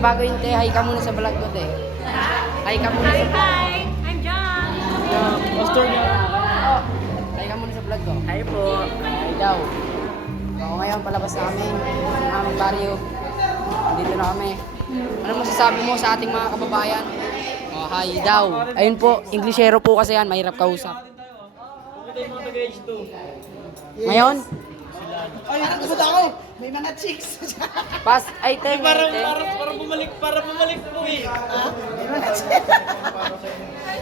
bago yun, te. Hi ka muna sa vlog ko, te. Hi ka muna sa vlog. Hi! I'm John! Pastor niya. Oh, hi ka muna sa vlog ko. Hi po. Hi daw. So, ngayon, palabas na kami sa aming baryo. Dito na kami. Ano masasabi mo sa ating mga kababayan? Oh, hi daw. Ayun po, Inglesero po kasi yan. Mahirap kausap. Pupunta yung mga taga-H2. Ngayon, Parang gusto ako. May mga chicks. pas, ay, te, Para te. bumalik po eh. May mga chicks.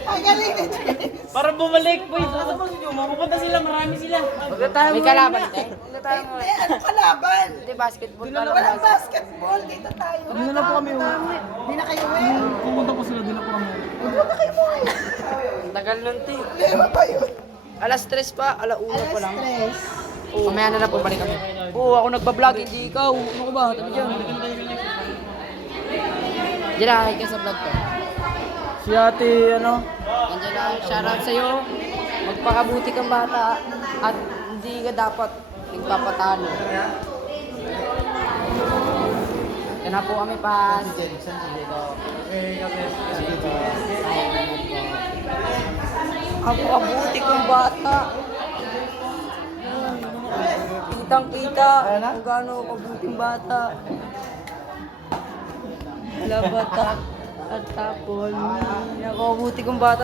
Ang galing na chicks. Para bumalik po eh. Saan mo siya? Mapupunta sila, marami sila. May kalaban, te. Hindi, ano kalaban? Hindi, basketball ka lang. Walang basketball. Dito tayo. Doon na po kami Hindi na kayo eh. Pupunta po sila, doon na po kami. Huwag na kayo mo eh. Tagal nun, te. Lema pa yun. Alas 3 pa, alauna pa lang. Stress. Mamaya na po, balik kami. Oo, ako nagpa-vlog, hindi ikaw. Ano ko ba? Tabi dyan. Diyan na, hi ka sa vlog ko. Si ate, ano? Andiyan na, shoutout sa'yo. Magpakabuti kang bata at hindi ka dapat nagpapatalo. Yan na po kami pa. Ang pakabuti kong bata. Kitang-kita kung gaano kabuting bata. Wala bata at tapon. Yan, kabuti kong bata.